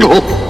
no.